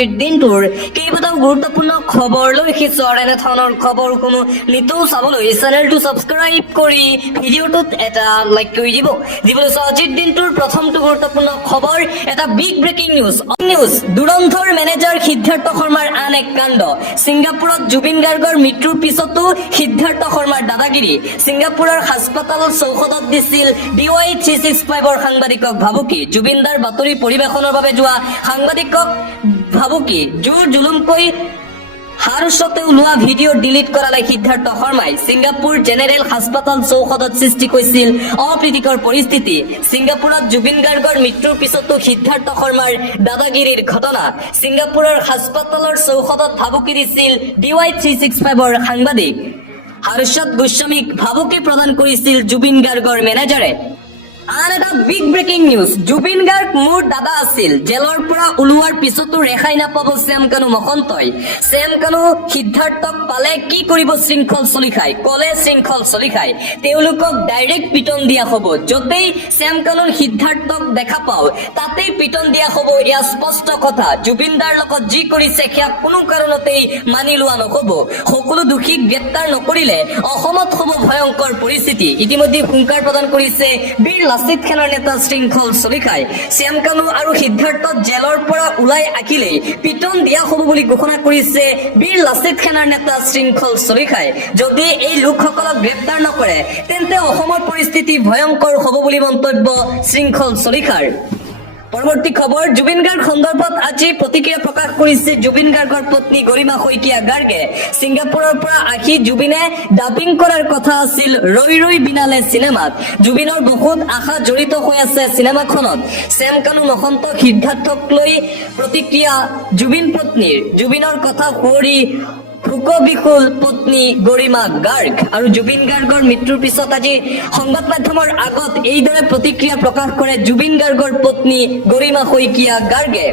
দিনটোৰ কেইবাটাও গুৰুত্বপূৰ্ণ খবৰ লৈ আহিছো আৰু এনেধৰণৰ খবৰসমূহ নিতৌ চাবলৈ চেনেলটো ছাবস্ক্ৰাইব কৰি ভিডিঅ'টোত এটা লাইক কৰি দিব। যিবলৈ আজিৰ দিনটোৰ প্ৰথমটো গুৰুত্বপূৰ্ণ খবৰ এটা big breaking news Dhurandhar manager Siddharth শৰ্মাৰ আন এক কাণ্ড। ছিংগাপুৰত জুবিন গাৰ্গৰ মৃত্যুৰ পিছতো সিদ্ধাৰ্থ শৰ্মাৰ দাদাগিৰি। ছিংগাপুৰৰ হাস্পাতালৰ চৌহদত দিছিল DY 365ৰ সাংবাদিকক ভাবুকি। জুবিনদাৰ বাতৰি পৰিৱেশনৰ বাবে যোৱা সাংবাদিকক ভাবুকি জোৰ জুলুমকৈ হাৰুষতে ওলোৱা ভিডিঅ' ডিলিট কৰালে সিদ্ধাৰ্থ শৰ্মাই। ছিংগাপুৰ জেনেৰেল হাস্পাতাল চৌহদত সৃষ্টি হৈছিল অপ্ৰীতিকৰ পৰিস্থিতি। ছিংগাপুৰত জুবিন গাৰ্গৰ মৃত্যুৰ পিছতো সিদ্ধাৰ্থ শৰ্মাৰ দাদাগিৰিৰ ঘটনা। ছিংগাপুৰৰ হাস্পাতালৰ চৌহদত ভাবুকি দিছিল DY 365ৰ সাংবাদিক। হৰ্ষদ গোস্বামীক ভাবুকি প্ৰদান কৰিছিল জুবিন গাৰ্গৰ মেনেজাৰে। আন এটা big breaking news, Zubeen Garg মোৰ দাদা আছিল। জেলৰ পৰা ওলোৱাৰ পিছতো ৰেহাই নাপাব শ্যাম কানু মহন্তই। শ্যাম কানু সিদ্ধাৰ্থক পালে কি কৰিব শৃংখল চলিখাই, কলে শৃংখল চলিখাই। তেওঁলোকক ডাইৰেক্ট পিটন দিয়া হ'ব। য'তেই শ্যাম কানুৰ সিদ্ধাৰ্থক দেখা পাওঁ তাতেই পিটন দিয়া হ'ব, এয়া স্পষ্ট কথা। জুবিনদাৰ লগত যি কৰিছে সেয়া কোনো কাৰণতেই মানি লোৱা নহ'ব। সকলো দোষীক গ্ৰেপ্তাৰ নকৰিলে অসমত হ'ব ভয়ংকৰ পৰিস্থিতি। ইতিমধ্যে হুংকাৰ প্ৰদান কৰিছে বীৰ লাচিত খানৰ নেতা শৃংখল চলিখাই। শ্যাম কানু আৰু সিদ্ধাৰ্থ জেলৰ পৰা ওলাই আহিলেই পিটন দিয়া হ'ব বুলি ঘোষণা কৰিছে বীৰ লাচিত খানৰ নেতা শৃংখল চলিখাই। যদি এই লোকসকলক গ্ৰেপ্তাৰ নকৰে তেন্তে অসমৰ পৰিস্থিতি ভয়ংকৰ হ'ব বুলি মন্তব্য শৃংখল চলিখাৰ। পৰৱৰ্তী খবৰ, জুবিন গাৰ্গ সন্দৰ্ভত আজি প্ৰতিক্ৰিয়া প্ৰকাশ কৰিছে জুবিন গাৰ্গৰ পত্নী গৰিমা শইকীয়া গাৰ্গে। ছিংগাপুৰৰ পৰা আহি জুবিনে ডাবিং কৰাৰ কথা আছিল ৰৈ ৰৈ বিনালে চিনেমাত। জুবিনৰ বহুত আশা জড়িত হৈ আছে চিনেমাখনত। শ্যাম কানু মহন্ত সিদ্ধাৰ্থক লৈ প্ৰতিক্ৰিয়া জুবিন পত্নীৰ। জুবিনৰ কথা সুঁৱৰি ভোকবিহুল পত্নী গৰিমা গাৰ্গ। আৰু জুবিন গাৰ্গৰ মৃত্যুৰ পিছত আজি সংবাদ মাধ্যমৰ আগত এইদৰে প্ৰতিক্ৰিয়া প্ৰকাশ কৰে জুবিন গাৰ্গৰ পত্নী গৰিমা শইকীয়া গাৰ্গে।